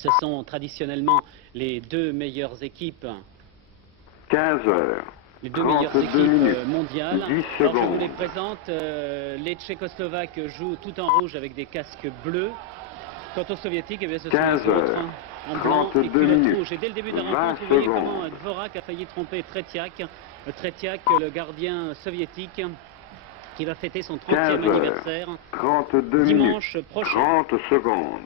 Ce sont traditionnellement les deux meilleures équipes. 15 heures. Les deux meilleures équipes mondiales. 10 Alors je vous secondes. les présente. Les Tchécoslovaques jouent tout en rouge avec des casques bleus. Quant aux Soviétiques, eh bien, ce sont les autres en blanc et culotte rouge. Et dès le début de la rencontre, vous voyez comment Dvorak a failli tromper Tretiak. Tretiak, le gardien soviétique, qui va fêter son 30e anniversaire 32 dimanche prochain. 30 secondes.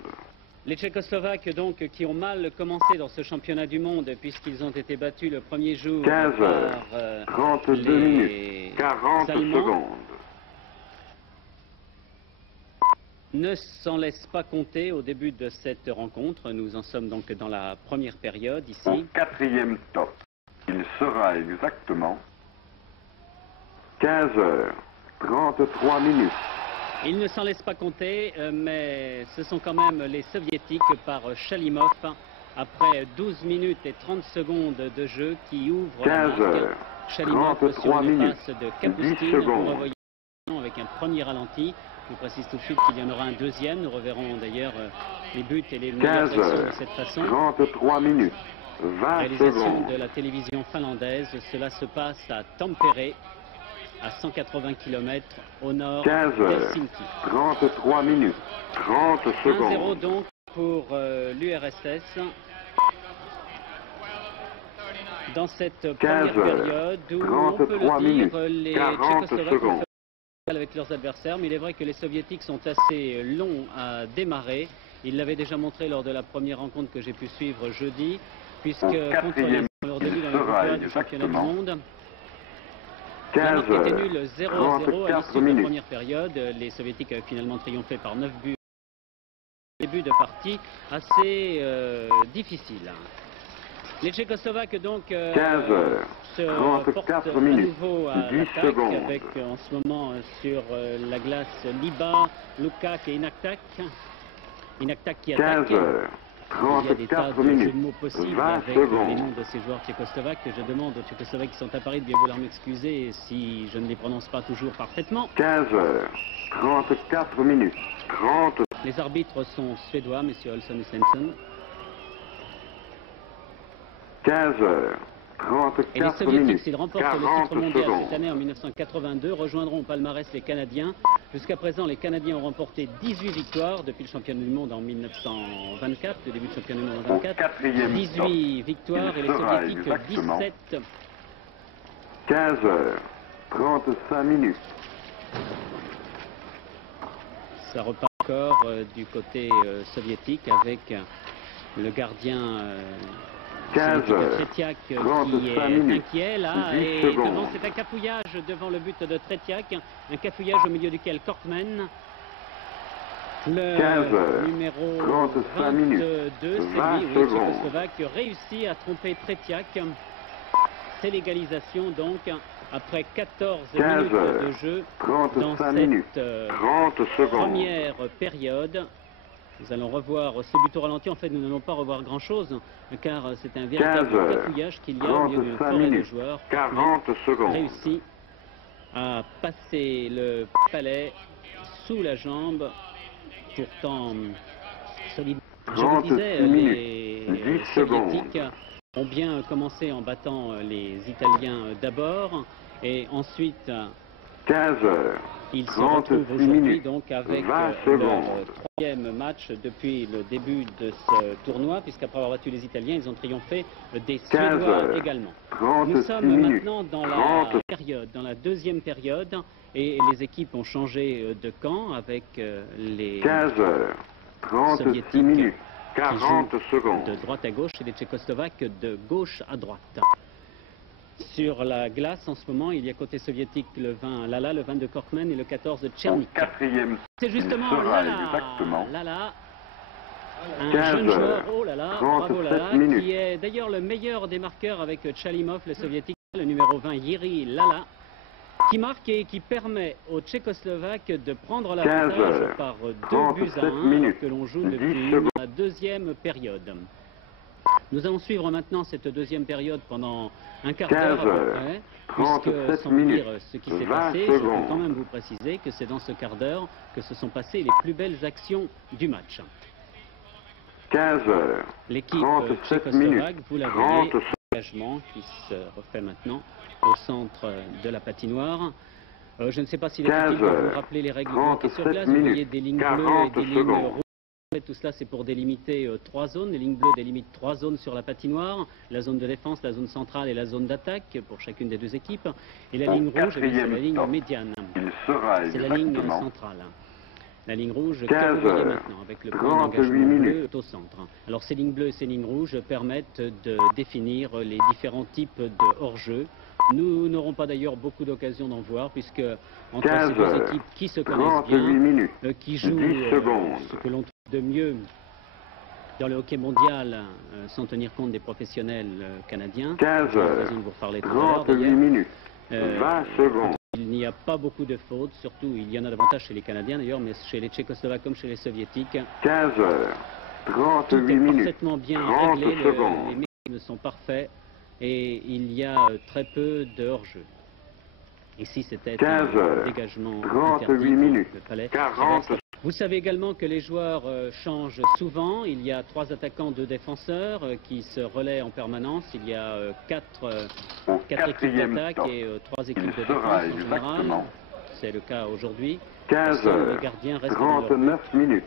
Les Tchécoslovaques donc qui ont mal commencé dans ce championnat du monde puisqu'ils ont été battus le premier jour 15 heures, par 32 les minutes, 40 Allemands, secondes. ne s'en laissent pas compter au début de cette rencontre. Nous en sommes donc dans la première période ici. Au quatrième top, il sera exactement 15 heures, 33 minutes. Ils ne s'en laissent pas compter, mais ce sont quand même les Soviétiques par Chalimov, après 12 minutes et 30 secondes de jeu, qui ouvrent 15 la marque. heures, Chalimov 33 sur une minutes, passe de 10 Kapustin. secondes. Vous revoyez avec un premier ralenti. Je vous précise tout de suite qu'il y en aura un deuxième. Nous reverrons d'ailleurs les buts et les meilleures 15 actions de heures, cette façon. 33 minutes, 20 Réalisation secondes. de la télévision finlandaise. Cela se passe à Tampere, à 180 km au nord 15 heures, d'Helsinki. 33 minutes, 30 1-0 secondes. donc pour l'URSS. Dans cette 15 première période où on peut 33 le dire, minutes, les 40 Tchécoslovaques ont secondes. fait avec leurs adversaires, mais il est vrai que les Soviétiques sont assez longs à démarrer. Ils l'avaient déjà montré lors de la première rencontre que j'ai pu suivre jeudi, puisque Au contre les quatrième, leur il début dans le sera groupe A du championnat du exactement monde, la 15 marque était heures, nulle 0-0 à 34 l'issue de la minutes. première période. Les Soviétiques avaient finalement triomphé par 9 buts. Début de partie assez difficile. Les Tchécoslovaques donc 15 heures, se 34 portent à minutes, nouveau à 10 l'attaque secondes. avec en ce moment sur la glace Liba, Lukak et Inaktak. Inaktak qui 15 attaque. heures, Il y a des tas 34 de jeux minutes, de mots possibles 20 avec les secondes. noms de ces joueurs tchécoslovaques. Je demande aux Tchécoslovaques qui sont à Paris de bien vouloir m'excuser si je ne les prononce pas toujours parfaitement. 15 heures, 34 minutes, 30. Les arbitres sont suédois, messieurs Olsson et Svensson. 15 heures, Et les 34 Soviétiques, minutes, s'ils remportent le 40 titre mondial secondes. cette année en 1982, rejoindront au palmarès les Canadiens. Jusqu'à présent, les Canadiens ont remporté 18 victoires depuis le championnat du monde en 1924, le début du championnat du monde en Au 24. quatrième 18 top, victoires il et les sera Soviétiques exactement 17. 15 heures, 35 minutes. Ça repart encore du côté soviétique avec le gardien 15 heures, Tretiak qui 35 est minutes, inquiet là 10 et secondes. devant c'est un cafouillage devant le but de Tretiak, un cafouillage au milieu duquel Korkman, le 15 heures, numéro 35 minutes, 22, c'est 20 lui, oui, secondes. Tchécoslovaque, réussit à tromper Tretiak. C'est l'égalisation donc après 14 15 minutes heures, de jeu 35 dans minutes, cette 30 secondes. première période. Nous allons revoir ce but au ralenti. En fait, nous n'allons pas revoir grand-chose, car c'est un 15 véritable heures, cafouillage qu'il y a au milieu d'une 35 forêt de minutes, joueurs. 40 secondes. Réussit à passer le palais sous la jambe, pourtant solide. Je vous 36 disais, les minutes, 10 Soviétiques secondes. ont bien commencé en battant les Italiens d'abord, et ensuite 15 heures, ils se 36 retrouvent aujourd'hui minutes, donc avec 20 leur secondes. troisième match depuis le début de ce tournoi, puisqu'après avoir battu les Italiens, ils ont triomphé des 15 Suédois heures, également. 36 Nous sommes minutes, maintenant dans la 30. période, dans la deuxième période, et les équipes ont changé de camp avec les 15 heures, 36 Soviétiques minutes, qui 40 jouent secondes. de droite à gauche et les Tchécoslovaques de gauche à droite. Sur la glace, en ce moment, il y a côté soviétique le 20 Lala, le 22 Korkman et le 14 Au Tchernik. quatrième, C'est il justement sera Lala, exactement Lala, un 15 jeune joueur, heures, oh là là, 37 bravo Lala, minutes. qui est d'ailleurs le meilleur des marqueurs avec Chalimov, le soviétique, le numéro 20 Yiri Lala, qui marque et qui permet aux Tchécoslovaques de prendre 15 l'avantage heures, par 2 buts à 37 1, alors minutes, que l'on joue 10 depuis secondes. la deuxième période. Nous allons suivre maintenant cette deuxième période pendant un quart 15 d'heure à peu heures, près, 37 puisque sans vous minutes, dire ce qui s'est 20 passé, je peux secondes. quand même vous préciser que c'est dans ce quart d'heure que se sont passées les plus belles actions du match. 15 heures. L'équipe 37 minutes. tchécoslovaque, vous la voyez, engagement qui se refait maintenant au centre de la patinoire. Je ne sais pas s'il est utile de vous rappeler les règles qui sur place. Vous voyez des lignes bleues et des lignes rouges. Tout cela, c'est pour délimiter 3 zones. Les lignes bleues délimitent 3 zones sur la patinoire. La zone de défense, la zone centrale et la zone d'attaque pour chacune des 2 équipes. Et la ligne rouge, c'est la ligne médiane. C'est la ligne centrale. La ligne rouge que vous voyez maintenant, avec le point d'engagement bleu au centre. Alors ces lignes bleues et ces lignes rouges permettent de définir les différents types de hors-jeu. Nous n'aurons pas d'ailleurs beaucoup d'occasions d'en voir, puisque entre ces 2 équipes qui se connaissent bien, qui jouent ce que l'on trouve de mieux dans le hockey mondial, sans tenir compte des professionnels canadiens. 15 heures, de vous reparler tout à l'heure, 38 minutes, 20 secondes. Il n'y a pas beaucoup de fautes, surtout il y en a davantage chez les Canadiens d'ailleurs, mais chez les Tchécoslovaques comme chez les Soviétiques. 15 heures, 38 tout est minutes, parfaitement bien 30 réglé, secondes. les mécanismes sont parfaits et il y a très peu de hors-jeu. Ici c'était 15 un heures, dégagement 38 interdit, minutes, le palais. 40. Vous savez également que les joueurs changent souvent. Il y a 3 attaquants, 2 défenseurs qui se relaient en permanence. Il y a 4 équipes d'attaque et 3 équipes de défense en général. C'est le cas aujourd'hui. 15 heures, le gardien reste 39 minutes.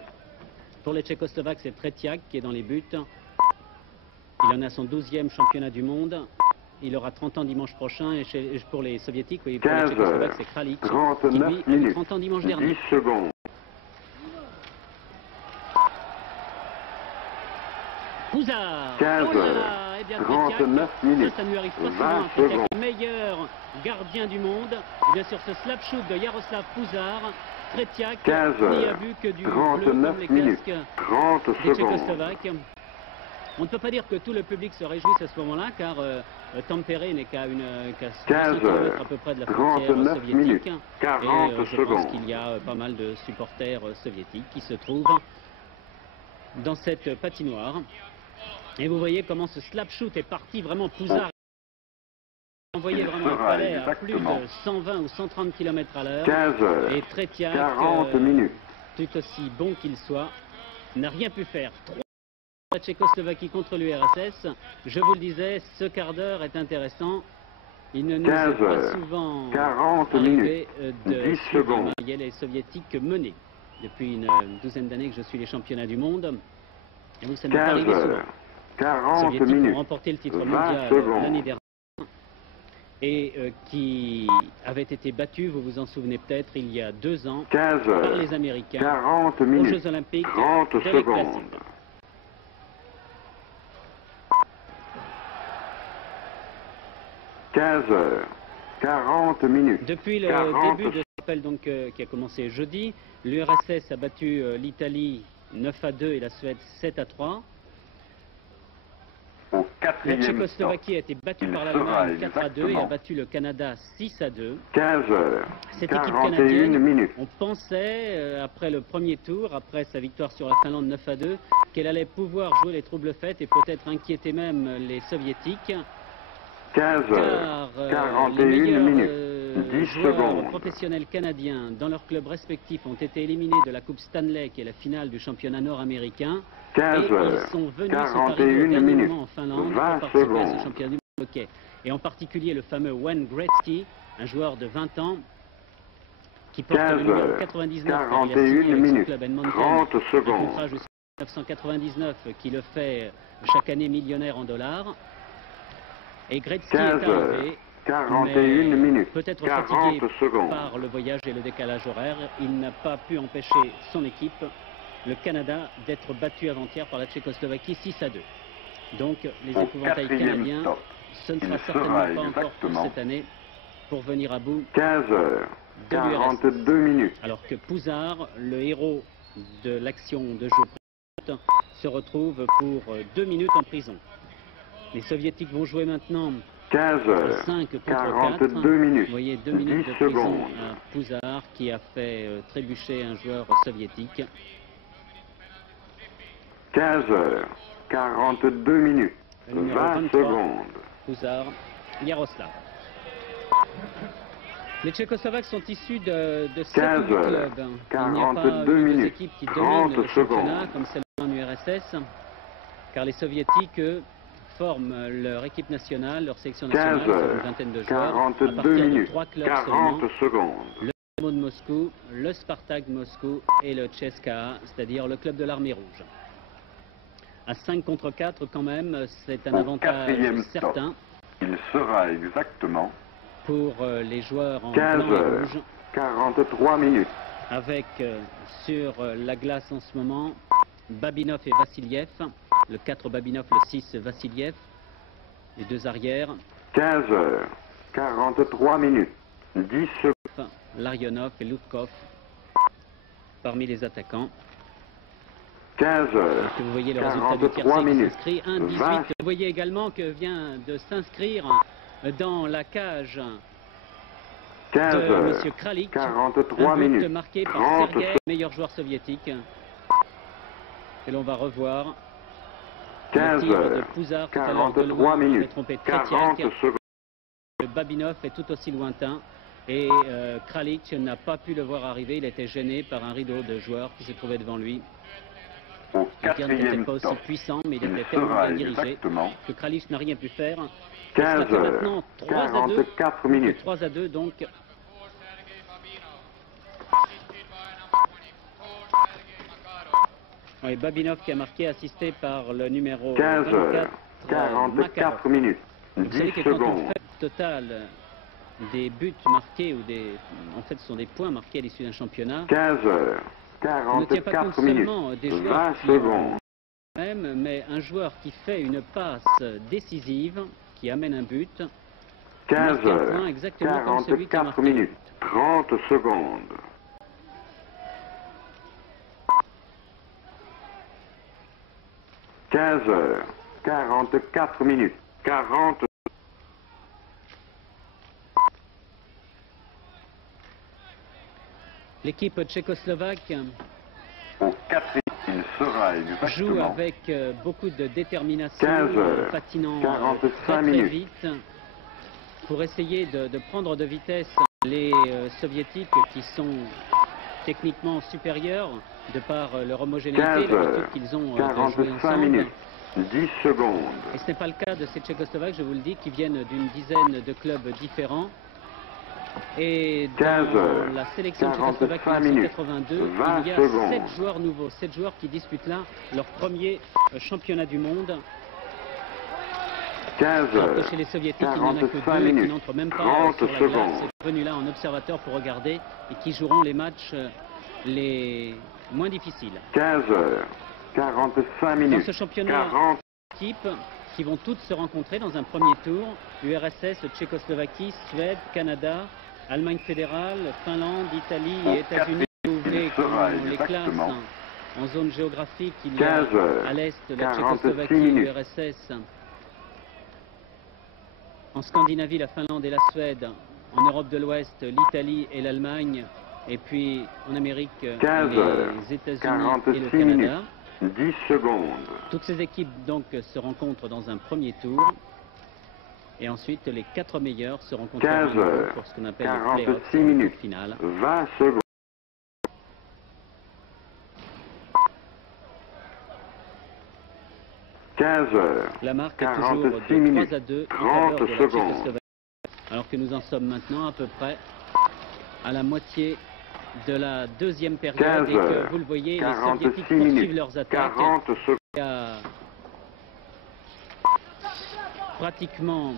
Pour les Tchécoslovaques, c'est Tretiak qui est dans les buts. Il en a son 12e championnat du monde. Il aura 30 ans dimanche prochain. Et pour les Soviétiques, oui, pour les Tchécoslovaques, c'est Kralik qui lui a eu 30 ans dimanche dernier. 10 secondes. Pouzard. 15 heures, Eh bien, 39 minutes, ça ne lui arrive pas 20 souvent. secondes. Le meilleur gardien du monde. Et bien sûr, ce slap shoot de Yaroslav Pouzard. Tretiak 15 n'y a heures, vu que du bleu 39 comme les minutes, casques 30 des secondes. Tchécoslovaques. On ne peut pas dire que tout le public se réjouisse à ce moment-là, car Tampere n'est qu'à 15 km à peu près de la frontière 39 soviétique. minutes, Et 40 je pense secondes. qu'il y a pas mal de supporters soviétiques qui se trouvent dans cette patinoire. Et vous voyez comment ce slap shoot est parti vraiment Pouzard. Envoyé vraiment un palais à plus de 120 ou 130 km à l'heure. 15 heures, Et Tretiak, 40 minutes. tout aussi bon qu'il soit, n'a rien pu faire. 3 la Tchécoslovaquie contre l'URSS. Je vous le disais, ce quart d'heure est intéressant. Il ne nous est 15 pas heures, souvent 40 arrivé minutes, de 10 suivre secondes. les Soviétiques menés. Depuis une douzaine d'années que je suis les championnats du monde. Et vous, ça m'est 15 arrivé souvent. heures, Les 40 Soviétiques minutes, ont remporté le titre 20 mondial secondes. l'année dernière et qui avait été battu, vous vous en souvenez peut-être, il y a 2 ans 15 par heures, les Américains 40 aux minutes, Jeux Olympiques 30 de l'équipe secondes. classique. « 15 heures, 40 minutes, Depuis le 40 début de ce appel donc, qui a commencé jeudi, l'URSS a battu l'Italie 9-2 et la Suède 7-3. au La 4e Tchécoslovaquie a été battue par l'Allemagne 4-2 et a exactement. battu le Canada 6-2. 15 heures, Cette équipe 41 canadienne, minutes. on pensait, après le premier tour, après sa victoire sur la Finlande 9-2, qu'elle allait pouvoir jouer les troubles fêtes et peut-être inquiéter même les Soviétiques. 15 Car heures, 41 les meilleurs minutes, 10 joueurs secondes. professionnels canadiens dans leurs clubs respectifs ont été éliminés de la Coupe Stanley, qui est la finale du championnat nord-américain. 15 Et heures, ils sont venus se parier 41 au dernier minutes, moment en Finlande 20 pour participer à secondes. ce championnat du monde hockey. Et en particulier le fameux Wayne Gretzky, un joueur de 20 ans, qui porte 15 le numéro heures, 99 car il a 41 signé avec son minutes, club Edmonton 30 un secondes. contrat jusqu'en 1999 qui le fait chaque année millionnaire en dollars. Et Gretzky 15 est heures, arrivé, 41 minutes, peut-être 40 fatigué secondes. par le voyage et le décalage horaire. Il n'a pas pu empêcher son équipe, le Canada, d'être battu avant-hier par la Tchécoslovaquie 6-2. Donc les Au épouvantails 4e canadiens, stop, ce ne sera il certainement sera pas encore pour exactement cette année pour venir à bout 15 heures, de l'URSS. 42 minutes. Alors que Pouzard, le héros de l'action de jeu précédente, se retrouve pour 2 minutes en prison. Les Soviétiques vont jouer maintenant 15 heures, 5 contre 42 4. minutes, Vous voyez 2 minutes 10 de prison secondes. à Pouzard qui a fait trébucher un joueur soviétique. 15 heures, 42 minutes, Le numéro 20 23. secondes. Pouzard, Yaroslav. Les Tchécoslovaques sont issus de 7 15 ou 8 heures, clubs. Il n'y a pas 42 une ou deux minutes, équipes qui 30 dominent le championnat secondes. comme celle en URSS. car les Soviétiques, eux, forment leur équipe nationale, leur sélection nationale, c'est une vingtaine de joueurs, à partir de 3 clubs seulement. 40 secondes. Le Dynamo de Moscou, le Spartak de Moscou et le CSKA, c'est-à-dire le club de l'armée rouge. À 5 contre 4 quand même, c'est un avantage certain. Il sera exactement pour les joueurs en 15 blanc et heures, rouge. 43 minutes. Avec sur la glace en ce moment Babinov et Vassiliev, le 4 Babinov, le 6 Vassiliev, les deux arrières. 15 heures, 43 minutes, 10 secondes. Larionov et Loukov parmi les attaquants. 15 heures, vous voyez le résultat du tiercé qui s'inscrit 1-18. Vous voyez également que vient de s'inscrire dans la cage 15 de heures, M. Kralik, 43 un but minutes, marqué par 30 Sergei, meilleur joueur soviétique, que l'on va revoir. 15 le tir heures, de Pouzar tout à l'heure de 43 loin, minutes, trompé 40 secondes. Babinov est tout aussi lointain et Kralik n'a pas pu le voir arriver. Il était gêné par un rideau de joueurs qui se trouvait devant lui. Au Le tir n'était quatrième pas aussi temps, puissant, mais il il était tellement sera bien dirigé exactement que Kralik n'a rien pu faire. 15 Ça fait heures, maintenant 3-2. 44 minutes. 3-2 donc. Oui, Babinov qui a marqué, assisté par le numéro 15 24, heures, 44 minutes, Vous savez 10 que quand on secondes. fait le total des buts marqués, ou en fait ce sont des points marqués à l'issue d'un championnat, 15 heures, on ne tient pas compte 44 minutes, seulement des joueurs 20 qui secondes. même, mais un joueur qui fait une passe décisive, qui amène un but, 15 marque un point heures, exactement comme celui qui a 44 marqué. minutes, 30 secondes. 15 heures, 44 minutes, 40. L'équipe tchécoslovaque Au quatrième, il sera joue exactement avec beaucoup de détermination, 15 heures, patinant 45 très minutes. vite pour essayer de prendre de vitesse les soviétiques qui sont techniquement supérieurs de par leur 15 homogénéité, heures, l'habitude qu'ils ont de jouer 45 ensemble. minutes, 10 secondes. Et ce n'est pas le cas de ces Tchécoslovaques, je vous le dis, qui viennent d'une dizaine de clubs différents. Et 15 dans heures, la sélection 45 tchécoslovaque minutes, 1982, 20 il y a secondes. 7 joueurs nouveaux, 7 joueurs qui disputent là leur premier championnat du monde. 15 Alors que heures, chez les soviétiques, il n'y en a que 45 deux qui minutes, n'entrent même pas 30 sur la secondes. glace, venus là en observateur pour regarder et qui joueront les matchs les moins difficiles. 15 heures, 45 Dans minutes, ce championnat, 40. équipes qui vont toutes se rencontrer dans un premier tour. URSS, Tchécoslovaquie, Suède, Canada, Allemagne fédérale, Finlande, Italie et États-Unis. Si vous voulez qu'on les classe en zone géographique, il y a 15 heures, à l'est la 46 Tchécoslovaquie, minutes. l'URSS. En Scandinavie, la Finlande et la Suède. En Europe de l'Ouest, l'Italie et l'Allemagne. Et puis en Amérique, 15 heures, les États-Unis et 46 le Canada. minutes, 10 secondes. Toutes ces équipes donc se rencontrent dans un premier tour. Et ensuite, les 4 meilleurs se rencontrent 15 heures, pour ce qu'on appelle les 46 playoffs, minutes, finale. 20 secondes. 15 heures, La marque est toujours 46 de minutes, 3-2 en 30 faveur de la secondes. Tchécoslovaquie. Alors que nous en sommes maintenant à peu près à la moitié de la deuxième période 15 et que heures, vous le voyez, les 46 soviétiques minutes, poursuivent leurs attaques. 40 secondes. Il y a pratiquement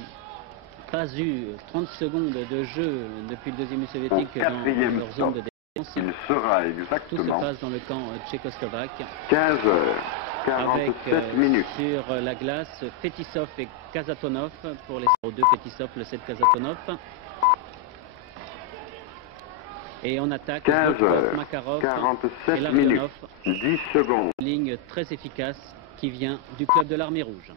pas eu 30 secondes de jeu depuis le deuxième soviétique Au dans quatrième leur zone de temps, défense. il sera Tout se exactement passe dans le camp tchécoslovaque. 15 heures, Avec 47 minutes. sur la glace Fetisov et Kazatonov pour les 2 Fetisov, le 7 Kazatonov. Et on attaque 15 Zlotov, heures, Makarov et 47 Larionov, minutes, 10 secondes. ligne très efficace qui vient du club de l'armée rouge.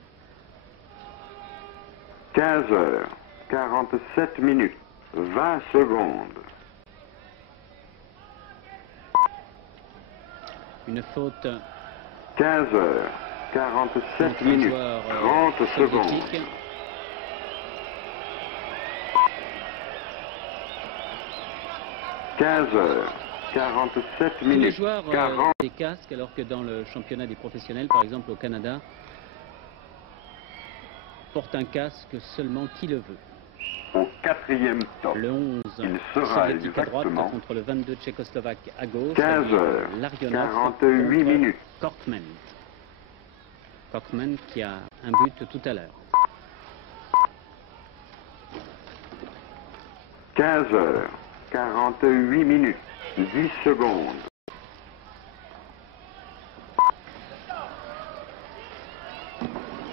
15 heures, 47 minutes, 20 secondes. Une faute 15 heures, 47 contre un minutes, joueur 30 secondes. soviétique. « 15 heures, 47 Tous les minutes, joueurs 40. des casques, alors que dans le championnat des professionnels, par exemple au Canada, porte un casque seulement qui le veut. Au quatrième top, Le 11 il sera soviétique à droite exactement contre le 22 tchécoslovaque à gauche. 15 heures, Larionov 48 contre minutes. Korkman. Korkman qui a un but tout à l'heure. 15 heures, 48 minutes, 10 secondes.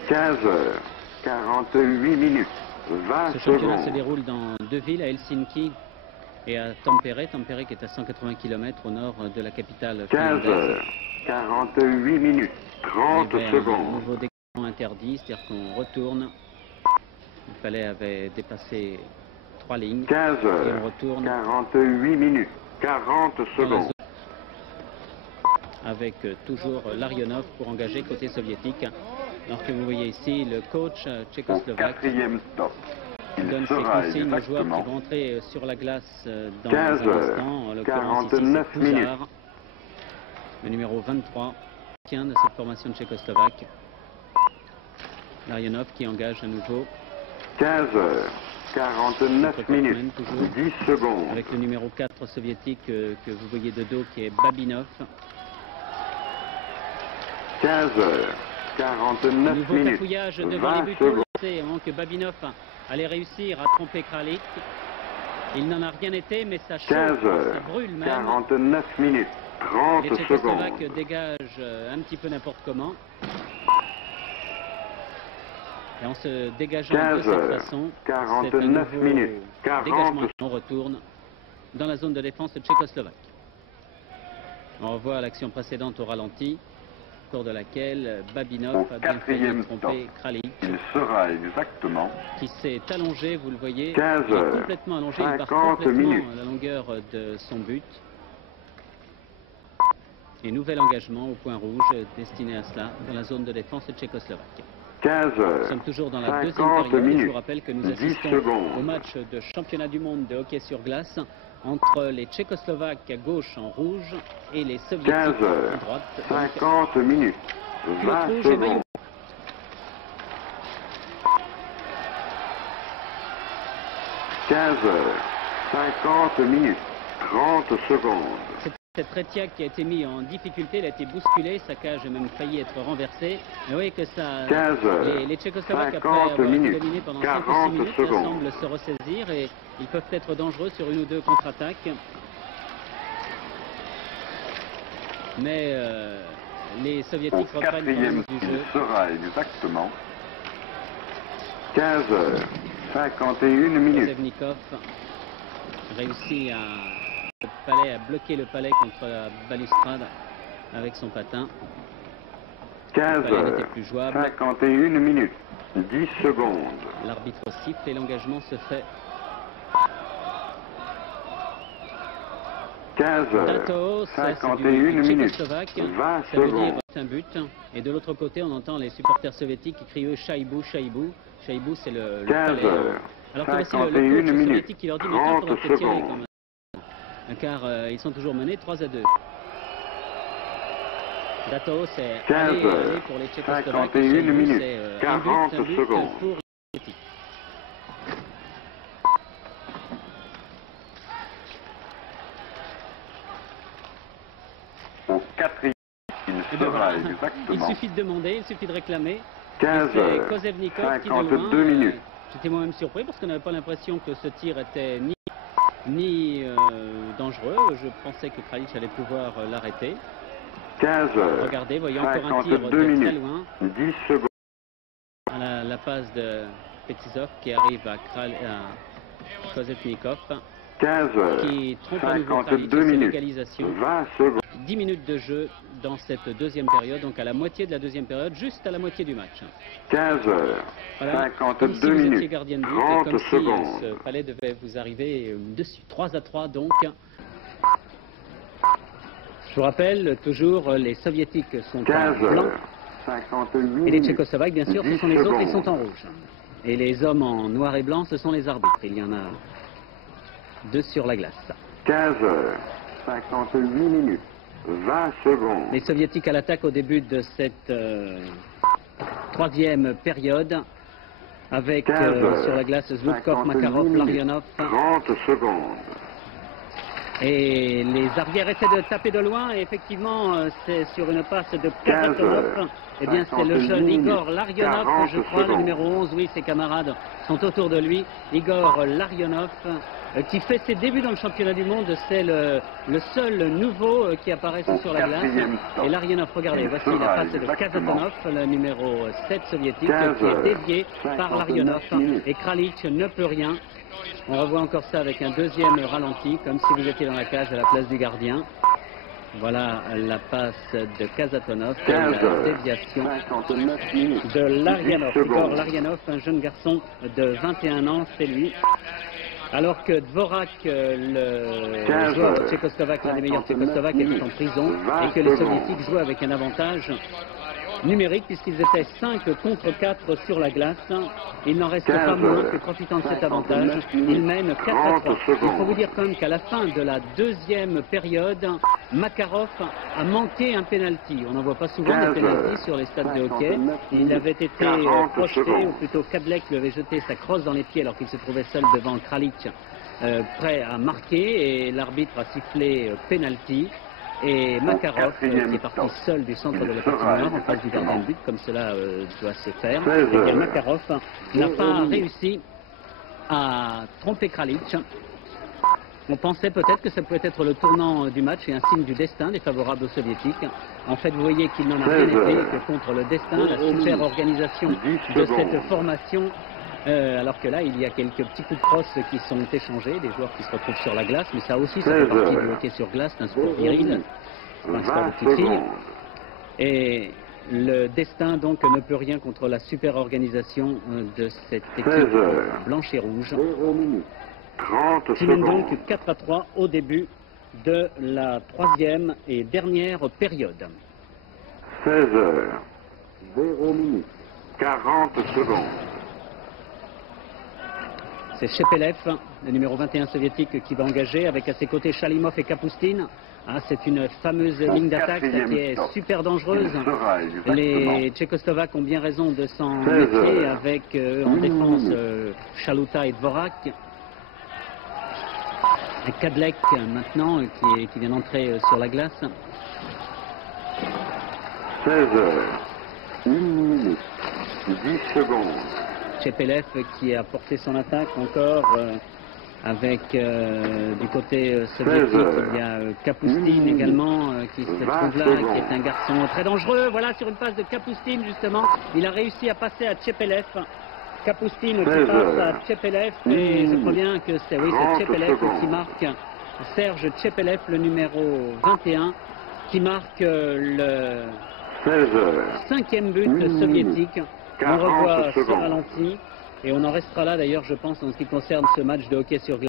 15 heures, 48 minutes, 20 Ce championnat se secondes. déroule dans deux villes, à Helsinki et à Tampere. Tampere qui est à 180 km au nord de la capitale 15 finlandaise. heures, 48 minutes, 30 Il y avait un secondes. nouveau déclassement interdit, c'est-à-dire qu'on retourne. Le palais avait dépassé 3 lignes. 15 Et on heures, retourne 48 minutes, 40 dans la secondes. zone avec toujours Larionov pour engager côté soviétique. Alors que vous voyez ici le coach Au tchécoslovaque quatrième top, il donne ses sera consignes aux joueurs qui exactement vont entrer sur la glace dans 15 un heures, instant. En l'occurrence ici 49 c'est minutes. Pouzar, le numéro 23, tient de cette formation tchécoslovaque. Larionov qui engage à nouveau 15 heures, 49 Contre minutes, Korkman, toujours. 10 secondes. avec le numéro 4 soviétique que vous voyez de dos qui est Babinov. 15 heures, 49 Nouveau minutes, cafouillage devant les 20 buts secondes. lancés avant que Babinov allait réussir à tromper Kralik. Il n'en a rien été, mais ça chauffe, 15 ça heures, brûle même. 49 minutes, 30 Les Tchécoslovaques secondes. dégagent un petit peu n'importe comment. Et en se dégageant de 15 cette heures, façon, 49 c'est un nouveau minutes, 40 dégagement. On retourne dans la zone de défense tchécoslovaque. On revoit l'action précédente au ralenti, au cours de laquelle Babinov Au a bien failli quatrième tromper Kralik, Il sera exactement qui s'est allongé, vous le voyez, 15 il est heures, complètement allongé, il part 50 complètement minutes. la longueur de son but. Et nouvel engagement au point rouge destiné à cela dans la zone de défense tchécoslovaque. 15 Nous heures, sommes toujours dans la deuxième 50 période et je minutes, vous rappelle que nous 10 assistons secondes. au match de championnat du monde de hockey sur glace entre les Tchécoslovaques à gauche en rouge et les 15 Soviétiques heures, à droite. Donc, 50 minutes, culotte 20 rouge et maillot. secondes. 15 heures, 50 minutes, 30 secondes. Cette Tretiak qui a été mis en difficulté, elle a été bousculée, sa cage a même failli être renversée. Mais vous voyez que ça, 15 heures, les Tchécoslovaques, après 50 avoir été minutes, dominés pendant 5 ou 40 6 minutes, secondes. semblent se ressaisir et ils peuvent être dangereux sur une ou deux contre-attaques. Mais les Au Soviétiques reprennent quatrième, connaissance du il jeu. sera exactement 15 heures, 51 minutes. Kozevnikov réussit à bloquer le palais contre la balustrade avec son patin. 15 Le palais n'était heures, plus jouable. 51 minutes, 10 secondes. L'arbitre siffle et l'engagement se fait. 15 heures, Datos, c'est 51 du minutes, tchécoslovaque, 20 ça veut dire secondes. un but. Et de l'autre côté, on entend les supporters soviétiques qui crient eux Shaibou, Shaibou. Shaibou, c'est le 15 palais. heures, Alors que voici le 51 coach minutes, soviétique qui leur dit maintenant, il 30 faudra peut-être y aller secondes. quand même. Car ils sont toujours menés 3-2. Datos, c'est 15 aller heures, pour les Tchécoslovaques. 51 Shaibou, minutes, c'est, un 40 but secondes. pour les Soviétiques. Au quatrième, il Et ben sera voilà. Il exactement suffit de demander, il suffit de réclamer. 15 C'est heures, Kozevnikov qui de loin, 52 minutes. j'étais moi-même surpris parce qu'on n'avait pas l'impression que ce tir était ni dangereux. Je pensais que Kralik allait pouvoir l'arrêter. 15 heures, Regardez, voyez encore un tir de 52 très minutes, loin. 10 secondes. À la passe de Petizov qui arrive à Kozevnikov 15 heures, qui trompe à nouveau Kralik. 52 C'est minutes, l'égalisation. 20 secondes. 10 minutes de jeu dans cette deuxième période, donc à la moitié de la deuxième période, juste à la moitié du match. 15 heures, Voilà, comme si 52 vous étiez minutes, gardien de but et 30 comme si secondes. ce palais devait vous arriver dessus. 3-3 donc. Je vous rappelle, toujours, les Soviétiques sont 15 en blanc heures, 58 et les minutes, Tchécoslovaques, bien sûr, ce 10 sont les autres, ils secondes. sont en rouge. Et les hommes en noir et blanc, ce sont les arbitres. Il y en a 2 sur la glace. 15 heures, 58 minutes, 20 secondes. Les Soviétiques à l'attaque au début de cette troisième période. avec 15 sur la glace Zhukov, 50 Makarov, minutes, Larionov. 30 secondes. Et les arrières essaient de taper de loin et effectivement c'est sur une passe de Kazatonov. Eh bien c'est le jeune Igor Larionov, je crois, le numéro 11, oui, ses camarades sont autour de lui. Igor Larionov qui fait ses débuts dans le championnat du monde, c'est le seul nouveau qui apparaît sur la glace. Et Larionov, regardez, voici la passe de Kazatonov, le numéro 7 soviétique, qui est dévié par Larionov. Et Kralic ne peut rien. On revoit encore ça avec un deuxième ralenti, comme si vous étiez dans la cage à la place du gardien. Voilà la passe de Kazatonov, la déviation de Larionov. Igor Larionov, un jeune garçon de 21 ans, c'est lui. Alors que Dvorak, le joueur de Tchécoslovaque, l'un des meilleurs Tchécoslovaques, était en prison et que les Soviétiques jouaient avec un avantage numérique puisqu'ils étaient 5 contre 4 sur la glace. Il n'en reste pas moins que profitant de cet avantage, ils mènent 4-3. Il faut vous dire quand même qu'à la fin de la deuxième période, Makarov a manqué un penalty. On n'en voit pas souvent des penaltys sur les stades de hockey. Il avait été projeté, ou plutôt Kadlec lui avait jeté sa crosse dans les pieds alors qu'il se trouvait seul devant Kralic, prêt à marquer, et l'arbitre a sifflé penalty. Et Makarov, qui est parti seul du centre de la patinoire en face du gardien de but, comme cela doit se faire, et bien Makarov n'a pas réussi à tromper Kralic. On pensait peut-être que ça pouvait être le tournant du match et un signe du destin défavorable aux Soviétiques. En fait, vous voyez qu'il n'en a rien été que contre le destin, la super organisation de cette formation. Alors que là, il y a quelques petits coups de crosse qui sont échangés, des joueurs qui se retrouvent sur la glace, mais ça aussi, ça fait partie du hockey sur glace, c'est un sport viril, c'est un sport de petite fille. Et le destin, donc, ne peut rien contre la super organisation de cette équipe blanche et rouge, qui mène donc 4-3 au début de la troisième et dernière période. 16h, 0 minutes, 40 secondes. C'est Chepelev, le numéro 21 soviétique, qui va engager avec à ses côtés Chalimov et Kapustin. Ah, c'est une fameuse ligne d'attaque qui est super dangereuse. Les Tchécoslovaques ont bien raison de s'en méfier avec en défense Chaluta et Dvorak. Et Kadlec maintenant qui vient d'entrer sur la glace. 16h, 1 minute, 10 secondes. Chepelev qui a porté son attaque encore avec du côté soviétique. Il y a Kapustin également qui se trouve là, qui est un garçon très dangereux. Voilà, sur une passe de Kapustin justement, il a réussi à passer à Chepelev. Kapustin qui passe à Chepelev, et je crois bien que c'est Chepelev qui marque, Serge Chepelev, le numéro 21, qui marque le 5e but soviétique. On revoit ce ralenti et on en restera là d'ailleurs, je pense, en ce qui concerne ce match de hockey sur glace.